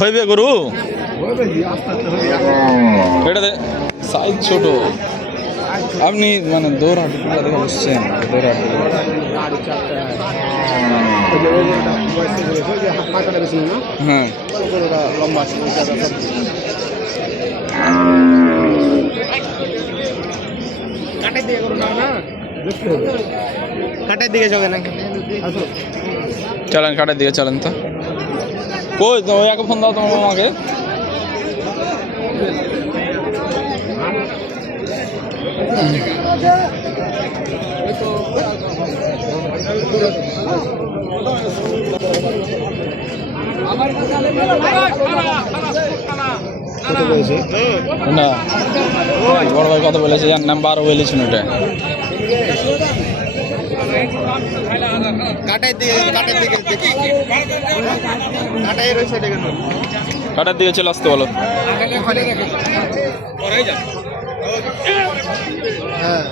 হইবে গরু এটা সাইজ ছোট আপনি মানে দৌড়াট দেখে বসছেন দৌড়াট হ্যাঁ লম্বা কাটার দিকে যাবে না চলেন কাটার দিকে চলেন তো কই তো ওকে ফোন দাও তোমার মামাকে না বড় ভাই কত বলেছে যার নাম 12 বলেছেন ওটা কাটার দিকে চলে আসতে বলো হ্যাঁ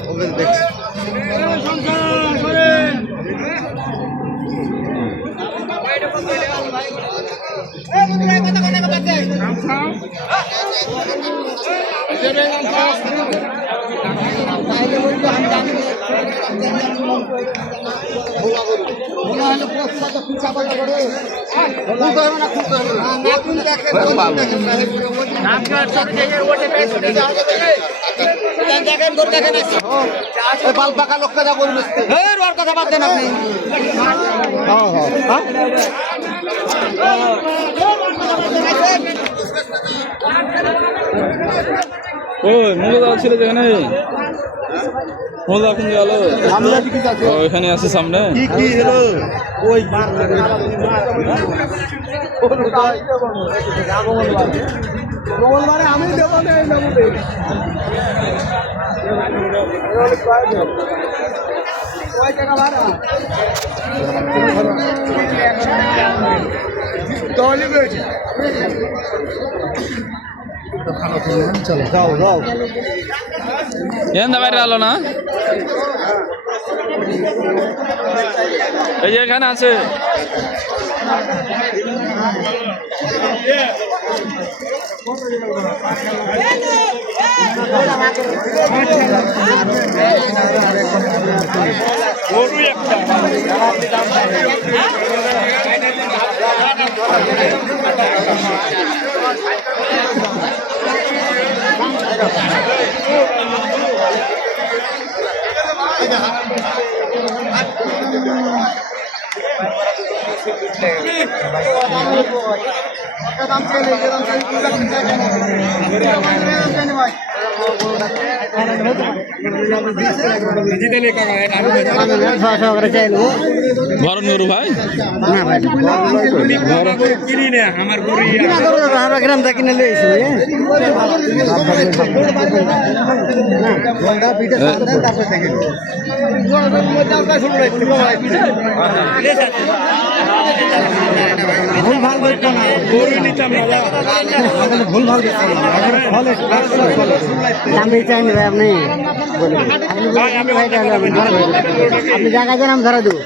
ওকে দেখছি বাল পাকা লোক কথা বলবেন কথা বাদ দেন আপনি ওই মূলদা ছিল যেখানে মূলদা কোন গেল ওইখানে আছে সামনে ওই আমি দেবো চলো যাও যাও ఏం বাইরে আলো না এই যে এখানে আছে ঘর নুরু ভাই না ভাই কিনি না আমার গরু আমরা গ্রাম থেকে কিনে লইছি না পিঠে তারপর থেকে ভুল ভাল করতো না গরু নিতাম না ভুল ভাল করতো না দাম দিতে চাইনি ভাই আপনি আপনি জায়গায় জানাম ধরা দেবো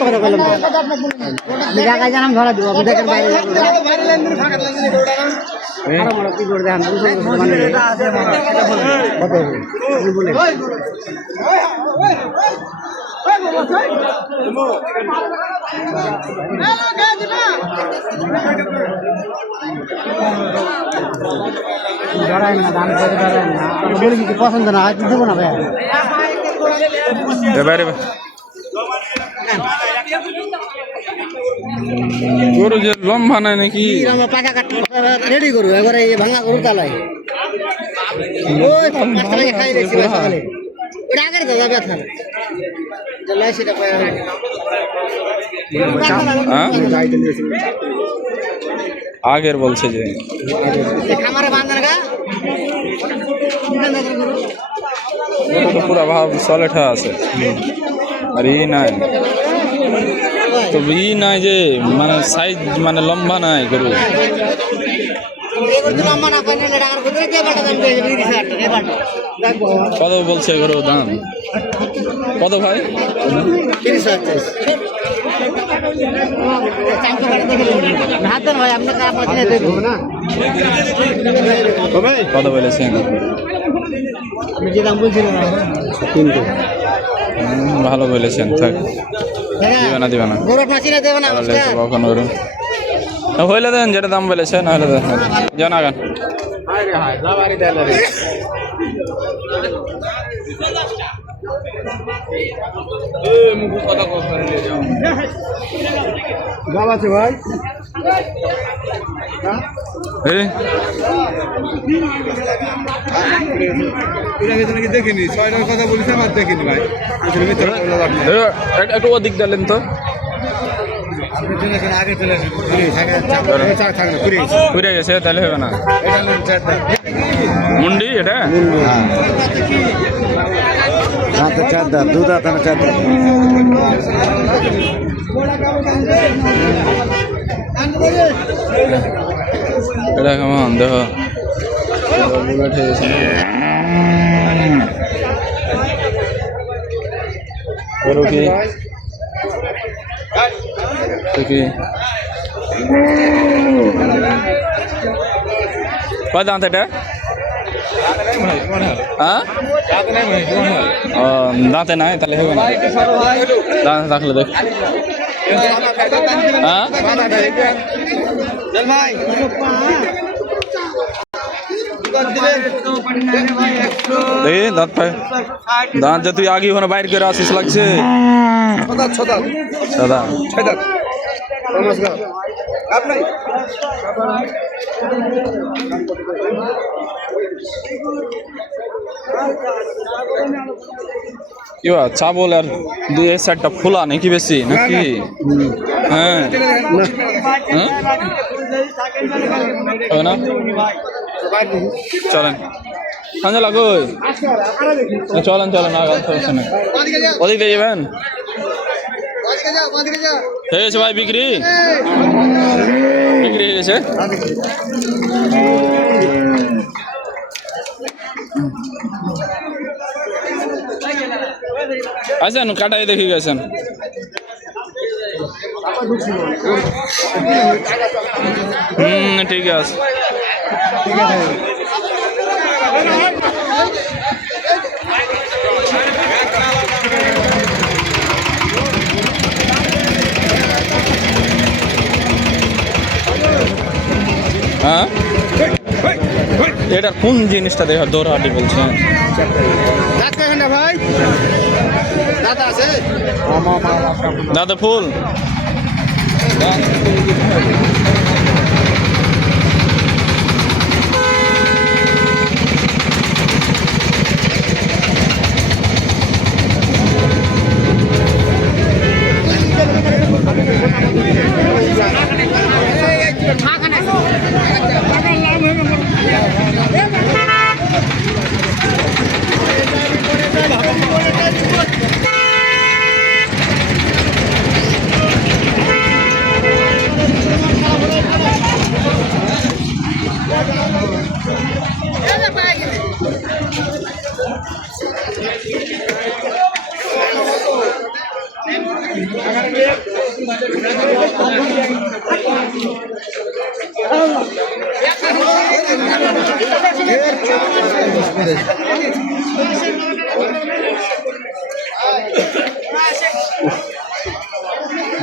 কথা বললাম আপনি জায়গায় জানাম ধরা দেবো আপনি দেখেন বাইরে কি করে দেখান বলে ধরায় না দাম করে ধরায় না বলি কি পছন্দ না হয়তো দেবো না ভাই বাইরে গরু যে লম্বা নাই নাকি পাকা কাট রেডি করু এবারে ভাঙা গরু তালাই ওই খাই রেখেছি সকালে ওটা আগে দাদা ব্যথা সেটা আগের বলছে যে খামারে বাঁধান গা পুরা ভাব সলেঠা আছে আর ই নাই তো ই নাই যে মানে সাইজ মানে লম্বা নাই গরু। কত বলছে গরু দাম? কত ভাই? 30,000 কত বলেছেন? আমি যে দাম বলছিলাম ভালো বলেছেন, থাক দিবে না কখন গরু হইলে দেন যেটা দাম বলেছে, না হলে দেন জানা গান। ভাই দেখিনি 6টার কথা বলিস আমার দেখিনি ভাই। একটু অধিক দিলেন তো আগে চলে ঘুরে গেছে, তাহলে হবে না। মুন্ডি এটা চারদার দুধ আতানা চারদার এটা কেমন দেখ বুলেট হয়ে গেছে গরু কি কয় দাঁত এটা? হ্যাঁ দাঁতে নাই, তাহলে হবে না। দাঁতে থাকলে দেখ। হ্যাঁ দেখি দাঁত পায়, দাঁত যে তুই আগে ওখানে বাইর করে আসিস লাগছে। দাদা কি চাবল আর দুই সাইডটা খোলা নাকি বেশি নাকি? হ্যাঁ না চলেন সঞ্জয় লাগো চলেন ওদিক দিয়ে যাবেন। হয়ে গেছে ভাই বিক্রি হয়ে গেছে। আছেন কাটাই দেখি গেছেন। ঠিক আছে হ্যাঁ। এটার কোন জিনিসটা দেখা দৌড়াহাটি বলছেন ভাই? দাদা আছে দাদা ফুল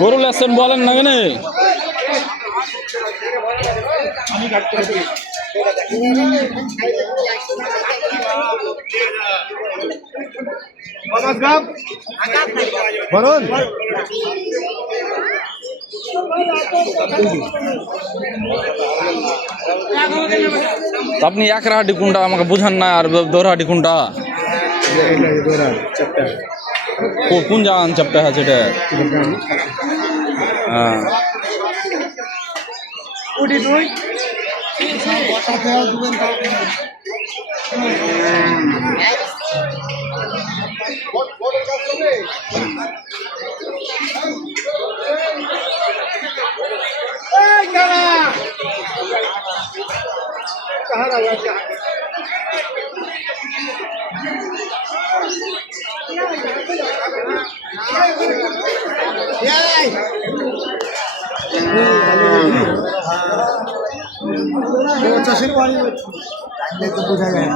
গরু লেসেন বলেন না কেন? আপনি এক রাহাটি কোনটা আমাকে বুঝান না, আর দৌড়াহাটি কোনটা? কোন জায়গা চাপটা আছে এটা? হ্যাঁ চাষের বাড়ি তো বোঝা যায়।